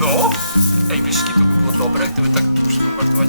No! Ej, wiesz, jakie to by było dobre, gdyby tak już bombardować.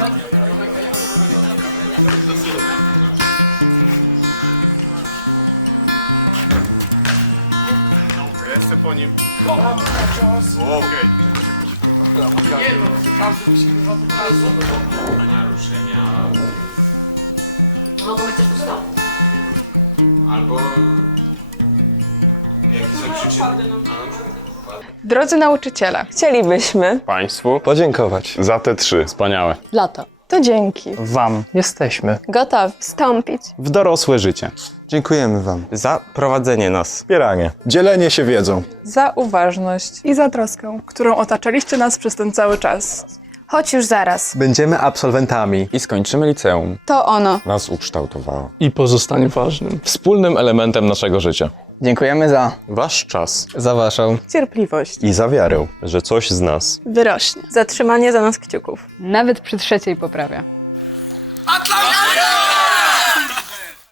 Ja jestem po nim. O, Okej. Mogą być też podstawy. Albo... Jakieś zakrzyczenie. Drodzy nauczyciele, Chcielibyśmy Państwu Podziękować. za te trzy. Wspaniałe. lato. to dzięki. Wam jesteśmy. Gotowi. Wstąpić. W dorosłe życie. Dziękujemy Wam. Za prowadzenie nas. Wspieranie. Dzielenie się wiedzą. Za uważność i za troskę, którą otaczaliście nas przez ten cały czas. Choć już zaraz. Będziemy absolwentami. I skończymy liceum. To ono. Nas ukształtowało. I pozostanie ważnym. wspólnym elementem naszego życia. Dziękujemy za, Wasz czas, za waszą Cierpliwość. I za wiarę. że coś z nas Wyrośnie. Zatrzymanie za nas kciuków. Nawet przy trzeciej poprawie.